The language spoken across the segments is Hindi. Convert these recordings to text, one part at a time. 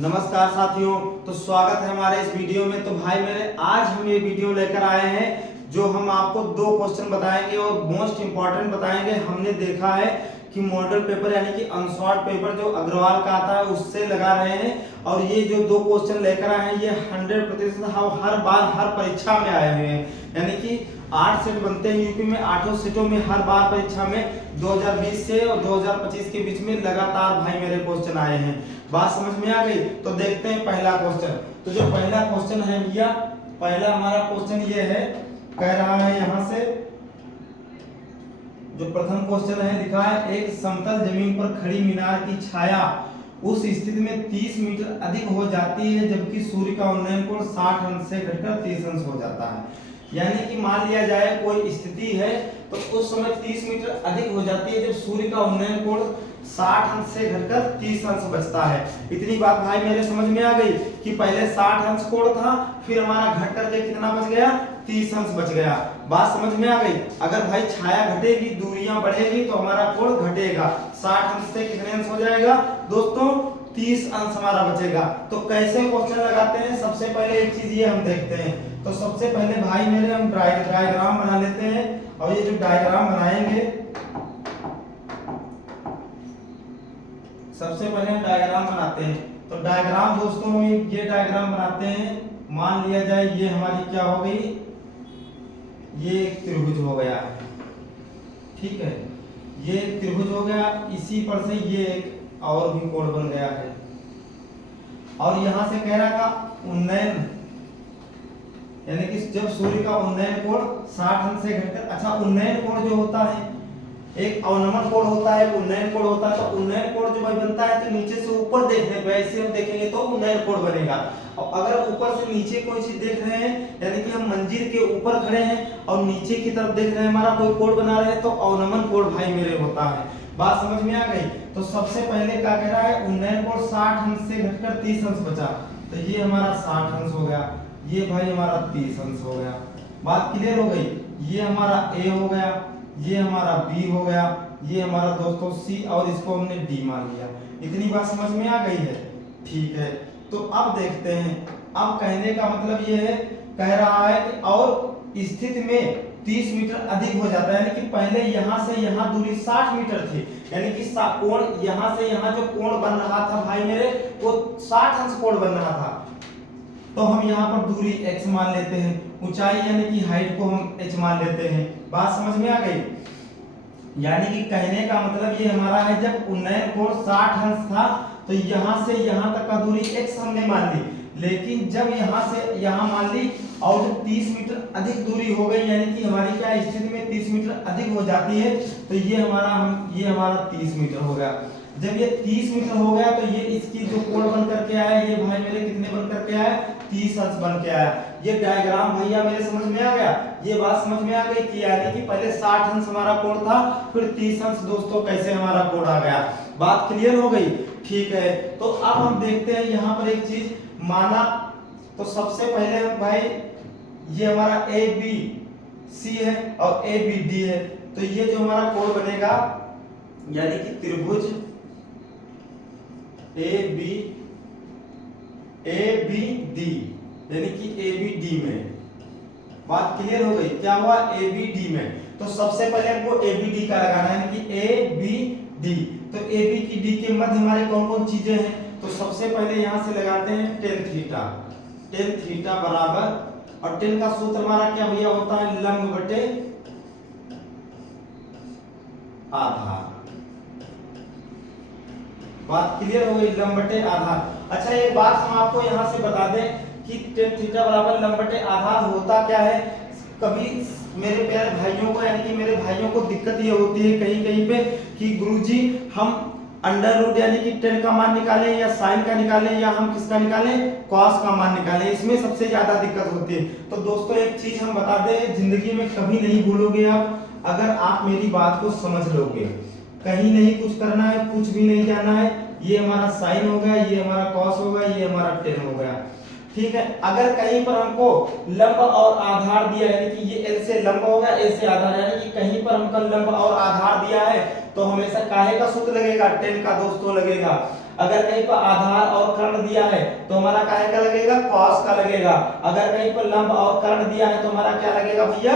नमस्कार साथियों, तो स्वागत है हमारे इस वीडियो में। तो भाई मेरे आज हम ये वीडियो लेकर आए हैं जो हम आपको दो क्वेश्चन बताएंगे और मोस्ट इंपॉर्टेंट बताएंगे। हमने देखा है कि मॉडल पेपर यानी कि अनसॉर्ट पेपर जो अग्रवाल का आता है उससे लगा रहे हैं, और ये जो दो क्वेश्चन लेकर आए हैं ये 100% हर बार हर परीक्षा में आए हुए हैं। यानी कि 8 सेट बनते हैं यूपी में, 8 सेटों में हर बार परीक्षा में 2020 से और 2025 के बीच में लगातार भाई मेरे क्वेश्चन आए हैं। बात समझ में आ गई? तो देखते हैं पहला क्वेश्चन। तो जो पहला क्वेश्चन है भैया, पहला हमारा क्वेश्चन ये है, कह रहा है यहां से जो प्रथम क्वेश्चन है लिखा है, एक समतल जमीन पर खड़ी मीनार की छाया उस स्थिति में 30 मीटर अधिक हो जाती है जबकि सूर्य का उन्नयन कोण 60 अंश से घटकर 30 अंश हो जाता है। यानी कि मान लिया जाए कोई स्थिति है तो उस समय 30 मीटर अधिक हो जाती है जब सूर्य का उन्नयन कोण 60 अंश से घटकर 30 अंश बचता है। इतनी बात भाई मेरे समझ में आ गई कि पहले 60 अंश कोण था, फिर हमारा घट करके कितना बच गया, 30 अंश बच गया। बात समझ में आ गई? अगर भाई छाया घटेगी, दूरियां बढ़ेगी तो हमारा कोण घटेगा। 60 अंश से कितने अंश हो जाएगा दोस्तों, 30 अंश हमारा बचेगा। तो कैसे क्वेश्चन लगाते हैं, सबसे पहले एक चीज ये हम देखते हैं। तो सबसे पहले भाई मेरे हम डायग्राम बना लेते हैं, और ये जो डायग्राम बनाएंगे, सबसे पहले हम डायग्राम बनाते हैं। तो डायग्राम दोस्तों हम ये डायग्राम बनाते हैं। मान लिया जाए ये हमारी क्या हो गई, ये एक त्रिभुज हो गया है, ठीक है, ये एक त्रिभुज हो गया। इसी पर से ये एक और भी कोण बन गया है, और यहां से कह रहा था उन्नयन, यानी कि जब सूर्य का उन्नयन कोण 60 अंश से घटकर, अच्छा उन्नयन कोण जो होता है, एक अवनमन कोण होता है, उन्नयन कोण होता है। तो उन्नयन कोण जो भाई बनता है तो नीचे से ऊपर देखने पे ऐसे हम देखेंगे तो उन्नयन कोण बनेगा। और अगर ऊपर से नीचे कोई चीज देख रहे हैं, यानी कि हम मंजिल के ऊपर खड़े हैं और नीचे की तरफ देख रहे हैं, हमारा कोई कोण बना रहे हैं, तो अवनमन कोण भाई मेरे होता है। बात समझ में आ गई? तो सबसे पहले क्या कह रहा है, उन्नयन कोण 60 अंश से घटकर 30 अंश बचा, तो ये हमारा 60 अंश हो गया, ये भाई हमारा 30 अंश हो गया। बात क्लियर हो गई? ये हमारा ए हो गया, ये हमारा बी हो गया, ये हमारा दोस्तों सी, और इसको हमने डी मान लिया। इतनी बात समझ में आ गई है? ठीक है, तो अब देखते हैं। अब कहने का मतलब ये है, कह रहा है कि और स्थिति में 30 मीटर अधिक हो जाता है, यानी कि पहले यहां से यहां दूरी 60 मीटर थी, यानी कि कोण यहां से यहां जो कोण बन रहा था भाई मेरे, वो 60 अंश कोण बन रहा था। तो हम यहाँ पर दूरी x मान लेते हैं, ऊंचाई यानी कि हाइट को हम h मान लेते हैं। बात समझ में आ गई? यानी कि कहने का मतलब ये हमारा है, जब उन्नयन कोण 60 अंश था तो यहाँ से यहाँ तक का दूरी x हमने मान ली, लेकिन जब यहाँ से यहाँ मान ली और जब 30 मीटर अधिक दूरी हो गई, यानी कि हमारी क्या स्थिति में 30 मीटर अधिक हो जाती है, तो ये हमारा 30 मीटर हो गया। जब ये 30 मीटर हो गया तो ये इसकी जो कोण बन करके आया, ये भाई मेरे कितने बन करके आया, 30 अंश बन के आया। ये डायग्राम भैया मेरे समझ में आ गया? ये बात समझ में आ गई कि यानी कि पहले 60 अंश हमारा कोण था, फिर 30 अंश दोस्तों कैसे हमारा कोण आ गया। बात क्लियर हो गई? ठीक है, तो अब हम देखते हैं यहाँ पर एक चीज माना। तो सबसे पहले हम भाई, ये हमारा ए बी सी है और ए बी डी है, तो ये जो हमारा कोण बनेगा, यानी कि त्रिभुज ए बी डी, यानी कि ए बी डी में। बात क्लियर हो गई? क्या हुआ, ए बी डी में। तो सबसे पहले हमको ए बी डी का लगाना है, यानी कि ए बी डी। तो ए बी की डी के मध्य हमारे कौन कौन चीजें हैं, तो सबसे पहले यहां से लगाते हैं टेन थीटा बराबर, और टेन का सूत्र हमारा क्या भैया होता है, लंब बटे आधार। बात क्लियर हो गई, लंब बटे आधार। अच्छा एक बात हम आपको यहां से बता दें कि टेन थीटा बराबर लंब बटे आधार होता क्या है। कभी मेरे प्यारे भाइयों को, यानी कि मेरे भाइयों को दिक्कत ये होती है कहीं कहीं पे कि गुरुजी हम अंडर रूट यानी कि टेन का मान निकालें या साइन का निकालें या हम किसका निकालें, कॉस का मान निकालें, इसमें सबसे ज्यादा दिक्कत होती है। तो दोस्तों एक चीज हम बता दें, जिंदगी में कभी नहीं भूलोगे आप, अगर आप मेरी बात को समझ लोगे। कहीं नहीं कुछ करना है, कुछ भी नहीं जाना है। ये हमारा साइन हो गया, ये हमारा कॉस हो गया, ये हमारा टेन हो गया, ठीक है। अगर कहीं पर हमको लंब और आधार दिया है, यानी कि ये एल से लंब हो गया, ए से आधार, यानी कि कहीं पर हमको लंब और आधार दिया है तो हमेशा काहे का सूत्र लगेगा, टेन का दोस्तों लगेगा। अगर कहीं पर आधार और कर्ण दिया है तो हमारा काहे का लगेगा, cos का लगेगा। अगर कहीं पर लंब और कर्ण दिया है तो हमारा क्या लगेगा भैया,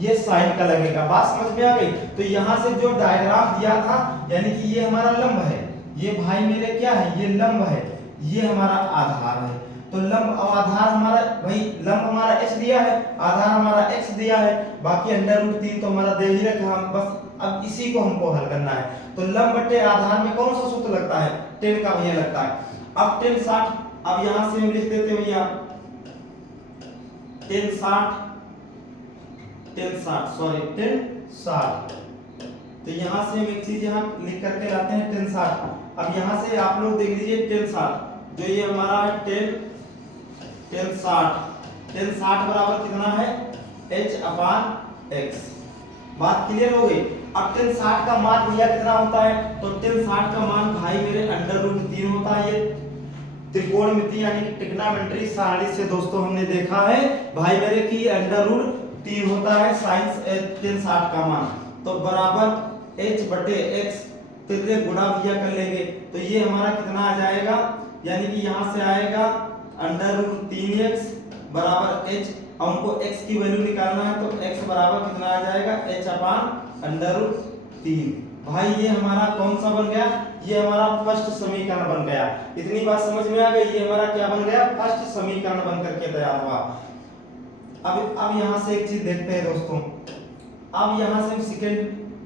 ये साइन का लगेगा। बात समझ में आ गई। तो यहाँ से जो डायग्राम दिया था यानी कि ये हमारा लंब है, ये भाई मेरे क्या है, ये लंब है, ये हमारा आधार है। तो लंब और आधार हमारा भाई, लंब हमारा x दिया है, आधार हमारा x दिया है, बाकी √3 तो हमारा दे ही रखा। हम बस अब इसी को हमको हल करना है। तो लंब बटे आधार में कौन सा सूत्र लगता है, tan का भैया लगता है। अब tan 60, अब यहां से हम लिख देते हैं भैया tan 60। तो यहां से हम एक चीज यहां लिख करके लाते हैं tan 60। अब यहां से आप लोग देख लीजिए tan 60, जो ये हमारा है tan 60 बराबर कितना है, h/x। बात क्लियर हो गई। अब tan 60 का मान भैया कितना होता है, तो tan 60 का मान भाई मेरे √3 होता है। ये त्रिकोणमिति यानी कि ट्रिग्नोमेट्री सारणी से दोस्तों हमने देखा है भाई मेरे की √3 होता है साइन tan 60 का मान। तो बराबर h/x, तिर्रे गुणा भैया कर लेंगे तो ये हमारा कितना आ जाएगा, यानी कि यहां से आएगा √3x बराबर h। हमको x की वैल्यू निकालना है तो x बराबर कितना आ जाएगा, h/√3। भाई ये हमारा कौन सा बन गया, ये हमारा फर्स्ट समीकरण बन गया। इतनी बात समझ में आ गई, ये हमारा क्या बन गया, फर्स्ट समीकरण बन करके तैयार हुआ। अब यहां से एक चीज देखते हैं दोस्तों। अब यहां से हम सेकंड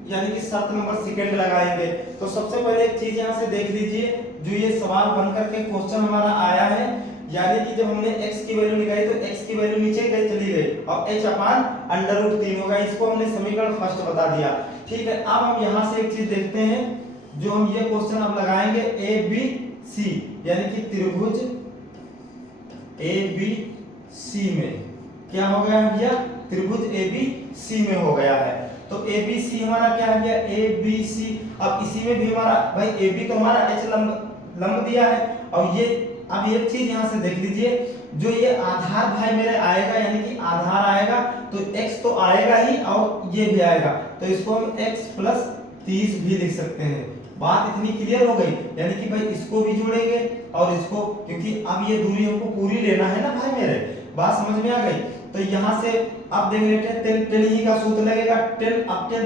यानी कि शर्त नंबर सेकंड लगाएंगे। तो सबसे पहले एक चीज यहां से देख लीजिए, जो ये सवाल बन करके क्वेश्चन हमारा आया है, यानी कि जब हमने x की वैल्यू निकाली तो x की वैल्यू नीचे गई चली गई और h/√3 होगा। इसको हमने समीकरण फर्स्ट बता दिया। ठीक है, अब हम यहां से एक चीज देखते हैं, जो हम ये क्वेश्चन अब लगाएंगे ABC यानी कि त्रिभुज ABC में क्या हो गया भैया, त्रिभुज ABC में हो गया है। तो ABC हमारा क्या है भैया, ABC। अब इसी में भी हमारा भाई AB तो हमारा h लंब दिया है। और ये अब एक चीज यहां से देख लीजिए, जो ये आधार भाई मेरे आएगा यानी कि आधार आएगा तो x तो आएगा ही और ये भी आएगा, तो इसको हम x+30 भी लिख सकते हैं। बात इतनी क्लियर हो गई, यानी कि भाई इसको भी जोड़ेंगे और इसको, क्योंकि अब ये दूरी हमको पूरी लेना है ना भाई मेरे, बात समझ में आ गई। तो यहां से अब देख लेते हैं tan ही का सूत्र लगेगा। tan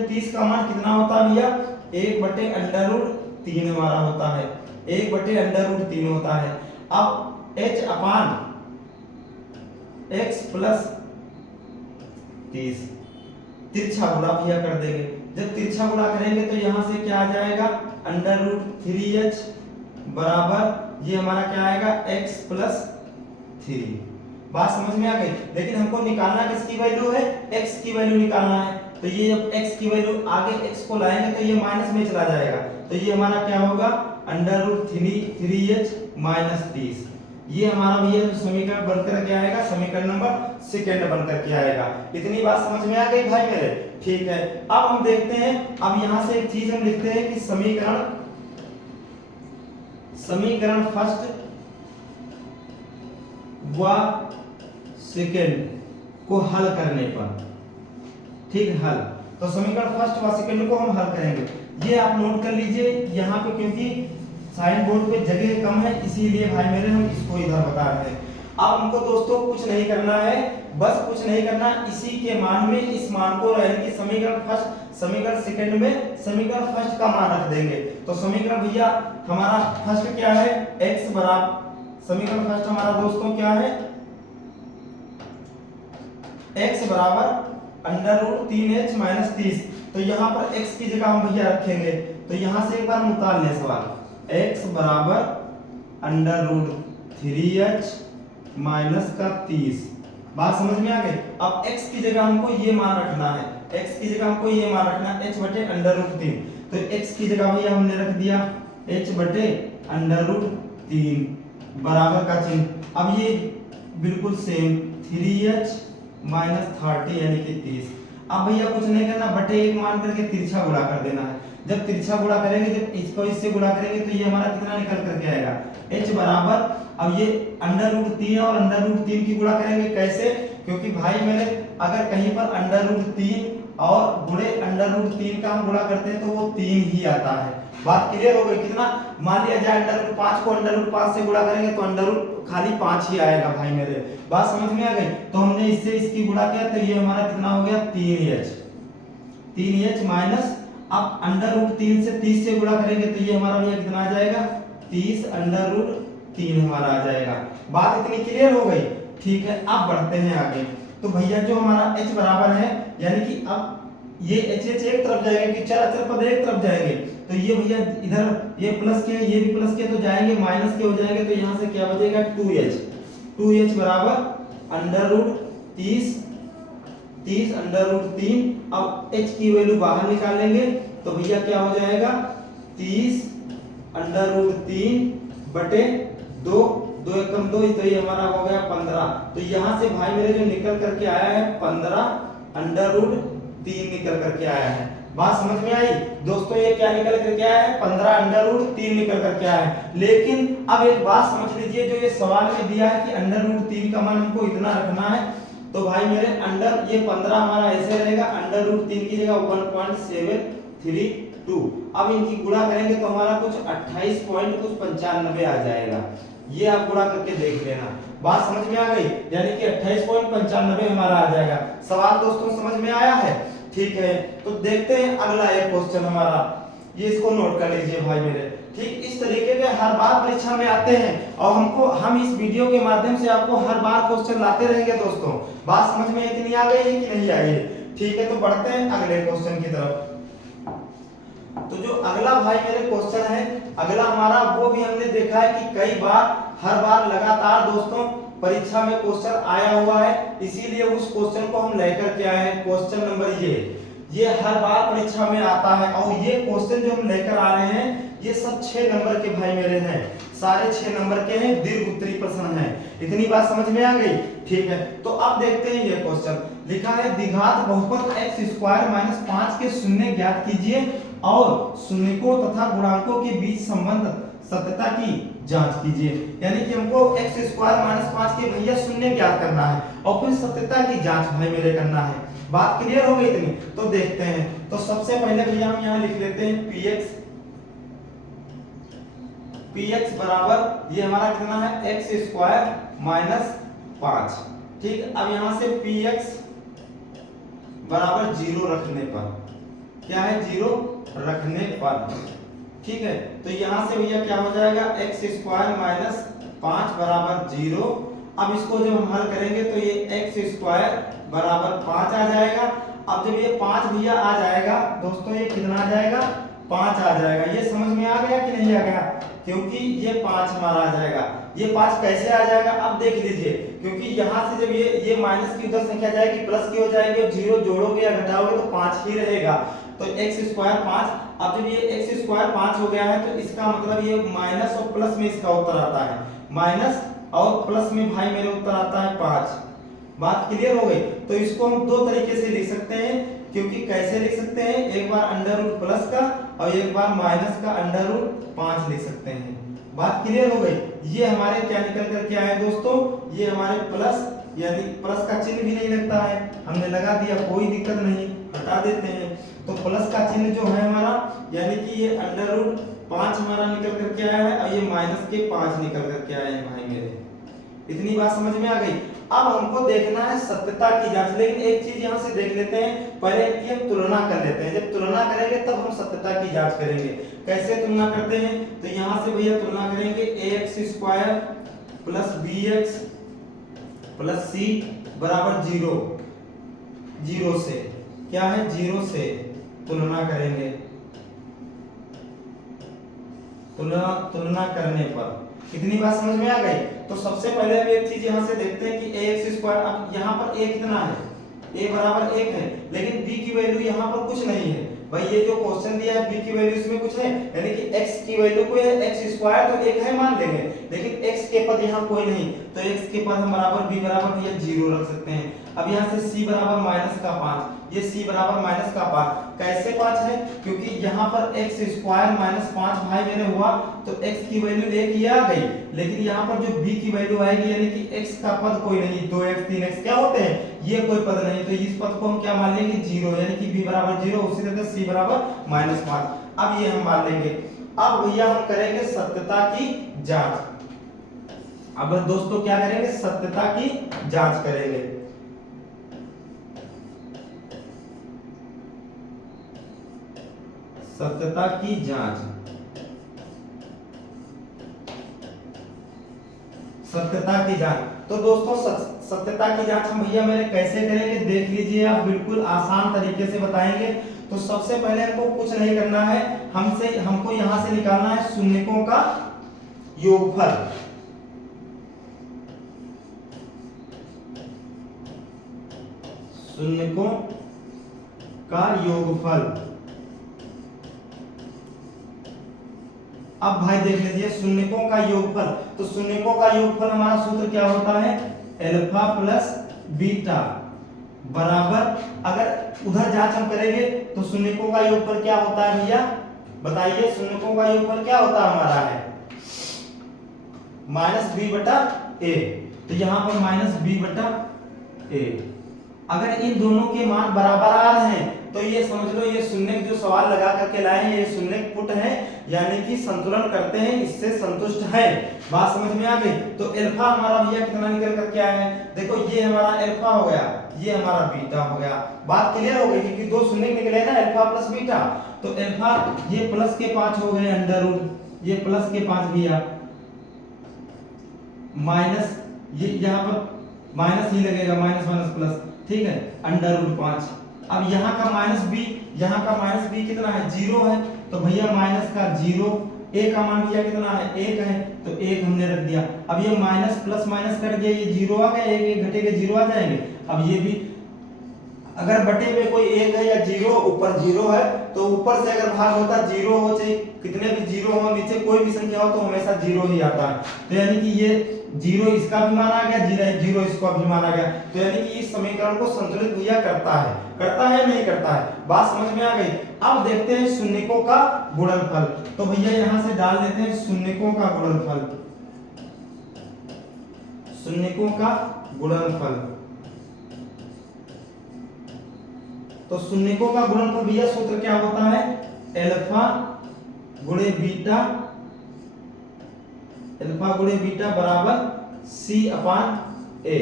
30 का मान कितना होता है भैया, 1/√3 हमारा होता है, 1/√3 होता है। अब h/x+30 तिरछा गुणा भैया कर देंगे। जब तिरछा गुणा करेंगे तो यहां से क्या आ जाएगा, √3h बराबर ये हमारा क्या आएगा, x+3। बात समझ में आ गई। लेकिन हमको निकालना किसकी वैल्यू है, x की वैल्यू निकालना है। तो ये जब x की वैल्यू आगे x को लाएंगे तो ये माइनस में चला जाएगा, तो ये हमारा क्या होगा, √3h-30। ये हमारा भैया जो समीकरण बनकर के आएगा, समीकरण नंबर सेकंड बनकर के आएगा। इतनी बात समझ में आ गई भाई मेरे, ठीक है। अब हम देखते हैं, अब यहां से एक चीज हम लिखते हैं कि समीकरण फर्स्ट व सेकंड को हल करने पर, ठीक, हल। तो समीकरण फर्स्ट व सेकंड को हम हल करेंगे। ये आप नोट कर लीजिए यहाँ पे, क्योंकि साइन बोर्ड पे जगह कम है इसीलिए भाई मेरे हम इसको इधर बता रहे हैं। अब हमको दोस्तों कुछ नहीं करना है, बस कुछ नहीं करना, इसी के मान में इस मान को यानी कि समीकरण फर्स्ट समीकरण सेकंड में समीकरण फर्स्ट का मान रख देंगे। तो समीकरण भैया हमारा फर्स्ट क्या है, x बराबर, समीकरण फर्स्ट हमारा दोस्तों क्या है, x बराबर √3h-30। तो यहाँ पर x की जगह हम भैया रखेंगे, तो यहाँ से एक बार निकाल लें सवाल, x बराबर √3h-30। बात समझ में आ गई। अब x की जगह हमको ये मान रखना है, x की जगह हमको ये मान रखना है h/√3। तो x की जगह भैया हमने रख दिया h/√3 बराबर का चिन्ह। अब ये बिल्कुल सेम 3h-30 यानी कि 30। अब भैया कुछ नहीं करना, बटे 1 मान करके तिरछा गुणा कर देना है। जब तिरछा गुणा करेंगे, जब इसको इससे गुणा करेंगे तो ये हमारा कितना निकल करके आएगा, h बराबर, अब ये √3 और √3 की गुणा करेंगे कैसे, क्योंकि भाई मैंने अगर कहीं पर √3 और गुणे √3 का हम गुणा करते हैं तो वो 3 ही आता है। बात क्लियर हो गई, कितना मान लिया जाए अंडर रूट 5 को अंडर रूट 5 से गुणा करेंगे तो अंडर रूट खाली 5 ही आएगा भाई मेरे। बात समझ में आ गई? तो हमने इससे इसकी गुणा किया तो ये हमारा कितना हो गया 3h माइनस, अब अंडर रूट 3 से 30 से गुणा करेंगे तो ये हमारा भैया कितना आ जाएगा 30 अंडर रूट 3 हमारा आ जाएगा। बात इतनी क्लियर हो गई? ठीक है, अब बढ़ते हैं आगे। तो भैया जो हमारा h बराबर है, यानी कि अब ये h एक तरफ जाएगा कि चार अचर पद एक तरफ जाएंगे, तो ये भैया इधर ये प्लस के ये भी प्लस के तो जाएंगे, माइनस के हो जाएंगे, तो यहाँ से क्या बचेगा 2h बराबर अंडर रूट 30 अंडर रूट 3। अब h की वैल्यू बाहर निकाल लेंगे तो भैया क्या हो जाएगा 30 अंडर रूट 3 बटे 2, 2 एकम 2, तो ये हमारा हो गया 15। तो यहाँ से भाई मेरे जो निकल करके आया है 15 अंडर रूट 3 निकल करके आया है। बात समझ में आई दोस्तों? ये क्या निकल करके आया है 15 अंडर रूट 3 निकल करके आया है। लेकिन अब एक बात समझ लीजिए, जो ये सवाल में दिया है कि अंडर रूट 3 का मान हमको इतना रखना है, तो भाई मेरे अंडर ये 15 हमारा ऐसे रहेगा, अंडर रूट 3 की जगह 1.732। अब इनकी गुणा करेंगे तो हमारा कुछ 28.95 आ जाएगा। ये आप गुणा करके देख लेना। बात समझ में आ गई? यानी कि 28.95 हमारा आ जाएगा। सवाल दोस्तों समझ में आया है? ठीक है, तो देखते हैं अगला एक क्वेश्चन हमारा, ये इसको नोट कर लीजिए भाई मेरे। ठीक इस तरीके के हर बार परीक्षा में आते हैं और हम इस वीडियो के माध्यम से आपको हर बार क्वेश्चन लाते रहेंगे दोस्तों। बात समझ में इतनी आ गई है कि नहीं आई है? ठीक है, तो बढ़ते हैं अगले क्वेश्चन की तरफ। तो जो अगला भाई मेरे क्वेश्चन है, अगला हमारा वो भी हमने देखा है कि कई बार हर बार लगातार दोस्तों परीक्षा में क्वेश्चन आया हुआ है, इसीलिए उस क्वेश्चन को हम लेकर के आए हैं। क्वेश्चन नंबर ये हर बार परीक्षा में आता है और ये क्वेश्चन जो हम लेकर आ रहे हैं ये सब 6 नंबर के भाई मेरे हैं, सारे 6 नंबर के हैं, दीर्घ उत्तरी प्रश्न हैं। इतनी बात समझ में आ गई? ठीक है, तो अब देखते हैं ये क्वेश्चन लिखा है द्विघात बहुपद x² - 5 के शून्य ज्ञात कीजिए और शून्यकों तथा गुणांकों के बीच संबंध सत्यता की जांच कीजिए। यानी कि हमको x² - 5 के भैया शून्य ज्ञात करना है और फिर सत्यता की जांच भाई मेरे करना है। बात क्लियर हो गई इतनी? तो देखते हैं। तो सबसे पहले भैया हम यहाँ लिख लेते हैं px बराबर ये हमारा कितना है x² - 5। ठीक, अब यहाँ से px बराबर 0 रखने पर, क्या है 0 रखने पर, ठीक है, तो यहाँ से भैया क्या हो जाएगा x² - 5 बराबर 0। अब इसको जब हम हल करेंगे तो ये x² बराबर 5 आ जाएगा। अब जब ये 5 भैया आ जाएगा दोस्तों, ये कितना आ जाएगा 5 आ जाएगा। ये समझ में आ गया कि नहीं आ गया? क्योंकि ये 5 हमारा आ जाएगा। ये 5 कैसे आ जाएगा अब देख लीजिए, क्योंकि यहाँ से जब ये माइनस की उधर संख्या जाएगी प्लस की हो जाएगी और 0 जोड़ोगे या घटाओगे तो 5 ही रहेगा। तो x² 5, अब जब ये x² 5 हो गया है तो इसका मतलब ये माइनस और प्लस में इसका उत्तर आता है, माइनस और प्लस में भाई मेरे उत्तर आता है 5। बात क्लियर हो गई? तो इसको हम दो तरीके से लिख सकते हैं, क्योंकि कैसे लिख सकते हैं, एक बार अंडर रूट प्लस का और एक बार माइनस का अंडर रूट 5 लिख सकते हैं। बात क्लियर हो गई? ये हमारे क्या निकल कर क्या है दोस्तों, ये हमारे प्लस, यानी प्लस का चिन्ह भी नहीं लगता है, हमने लगा दिया, कोई दिक्कत नहीं, हटा देते हैं। तो प्लस का चिन्ह जो है हमारा, यानी कि ये अंडर रूट 5 हमारा निकल कर के आया है और ये माइनस के 5 निकल कर के आए हैं भाई मेरे। इतनी बात समझ में आ गई? अब हमको देखना है सत्यता की जांच, लेकिन एक चीज यहाँ से देख लेते हैं, पहले इनकी हम तुलना कर लेते हैं। जब तुलना करेंगे तब हम सत्यता की जांच करेंगे। कैसे तुलना करते हैं? तो यहाँ से भैया तुलना करेंगे ax² plus bx plus c बराबर 0, 0 से, क्या है 0 से तुलना करेंगे। तुलना करने पर कितनी बात समझ में आ गई? तो सबसे पहले हम एक चीज यहाँ से देखते हैं कि ax², अब यहाँ पर a कितना है, a बराबर 1 है, लेकिन b की वैल्यू यहाँ पर कुछ नहीं है भाई। ये जो क्वेश्चन दिया है b की वैल्यू इसमें कुछ है, यानी कि x की वैल्यू कोई है, x² तो 1 है मान लेंगे, लेकिन x के पद यहाँ कोई नहीं, तो x के पद हम बराबर b बराबर ये 0 रख सकते हैं। अब यहाँ से c बराबर माइनस का 5, ये c बराबर माइनस का 5 कैसे 5 है, क्योंकि यहाँ पर x² - 5 भाई मैंने हुआ तो x की वैल्यू 1 ही आ गई, लेकिन यहाँ पर जो b की वैल्यू आएगी, यानी कि x का पद कोई नहीं, 2x 3x क्या होते हैं, ये कोई पद नहीं, तो इस पद को हम क्या मान लेंगे 0, यानी कि b बराबर 0, उसी तरह c बराबर -5। अब ये हम मान लेंगे। अब भैया हम करेंगे सत्यता की जांच। अब दोस्तों क्या करेंगे, सत्यता की जांच करेंगे। सत्यता की जांच, सत्यता की जांच। तो दोस्तों सत्यता की जांच हम भैया मेरे कैसे करेंगे देख लीजिए आप, बिल्कुल आसान तरीके से बताएंगे। तो सबसे पहले हमको कुछ नहीं करना है, हमको यहां से निकालना है शून्यकों का योगफल। शून्यकों का योगफल। अब भाई देख लीजिए शून्यकों का योगफल, तो शून्यकों का योगफल हमारा सूत्र क्या होता है, अल्फा प्लस बीटा बराबर, अगर उधर जांच हम करेंगे तो शून्यकों का योगफल क्या होता है भैया बताइए, शून्यकों का योगफल क्या होता है हमारा है माइनस बी बटा ए। तो यहां पर माइनस बी बटा ए, अगर इन दोनों के मान बराबर आ रहे हैं तो ये समझ लो ये शून्य जो सवाल लगा करके लाए हैं ये शून्य पुट है, यानी कि संतुलन करते हैं, इससे संतुष्ट है। बात समझ में आ गई। तो अल्फा हमारा भैया कितना निकल करके आया है, देखो ये हमारा अल्फा हो गया, ये हमारा बीटा हो गया। बात क्लियर हो गई, क्योंकि दो शून्य निकले ना अल्फा प्लस बीटा। तो अल्फा ये प्लस के 5 हो गए अंडर रूट, ये प्लस के 5 भैया माइनस, ये यहाँ पर माइनस ही लगेगा, माइनस माइनस प्लस, ठीक है, अंडर रूट 5। अब यहाँ का माइनस बी, यहाँ का माइनस बी कितना है 0 है, तो भैया माइनस का 0, ए का मान भैया कितना है 1 है, तो 1 हमने रख दिया। अब ये माइनस प्लस माइनस कर दिया, ये 0 आ गया, 1 घटेगा 0 आ जाएंगे। अब ये भी अगर बटे में कोई 1 है या 0 ऊपर 0 है, तो ऊपर से अगर भाग होता 0 हो, चाहे कितने भी 0 हो, नीचे कोई भी संख्या हो तो हमेशा 0 ही आता है। तो यानी कि ये 0 इसका भी मान आ गया, 0 इसका भी मान आ गया, तो यानी कि इस समीकरण को संतुलित भैया करता है नहीं करता है। बात समझ में आ गई। अब देखते हैं शून्यकों का गुणनफल। तो भैया यहां से डाल देते हैं शून्यकों का गुणनफल, शून्यकों का गुणनफल। तो शून्यकों का गुणनफल भैया सूत्र क्या होता है, अल्फा गुणे बीटा, अल्फा गुणे बीटा बराबर सी अपान ए।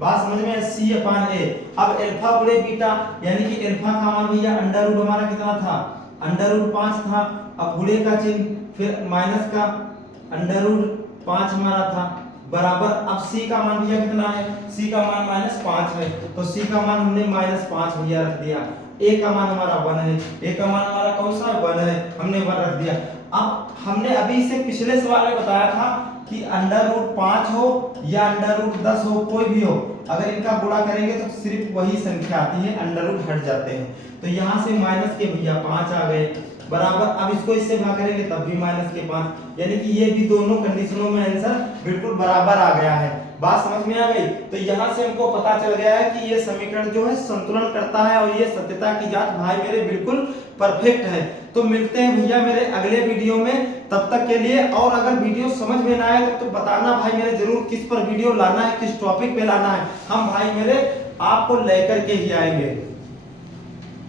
बात समझ में, सी अपान ए। अब अल्फा गुणे बीटा यानी कि अल्फा का मान भैया अंडर रूट हमारा कितना था, अंडर रूट 5 था। अब गुणे का चिन्ह, फिर माइनस का अंडर रूट 5 हमारा था, बराबर। अब c का मान भैया कितना है, c का मान -5 है, तो c का मान हमने -5 भैया रख दिया। a का मान हमारा 1 है, a का मान हमारा कौन सा 1 है, हमने 1 रख दिया। अब हमने अभी से पिछले सवाल में बताया था कि अंडर रूट 5 हो या अंडर रूट 10 हो, कोई भी हो, अगर इनका गुणा करेंगे तो सिर्फ वही संख्या आती है, अंडर रूट हट जाते हैं। तो यहाँ से माइनस के भैया 5 आ गए, बराबर। अब इसको इससे भाग करेंगे तब भी माइनस के 5, यानी कि ये भी दोनों कंडीशनों में आंसर बिल्कुल बराबर आ गया है। बात समझ में आ गई। तो यहाँ से हमको पता चल गया है कि ये समीकरण जो है संतुलन करता है और ये सत्यता की जांच भाई मेरे बिल्कुल परफेक्ट है। तो मिलते हैं भैया मेरे अगले वीडियो में, तब तक के लिए। और अगर वीडियो समझ में ना आए तो बताना भाई मेरे जरूर, किस पर वीडियो लाना है, किस टॉपिक पे लाना है, हम भाई मेरे आपको लेकर के ही आएंगे।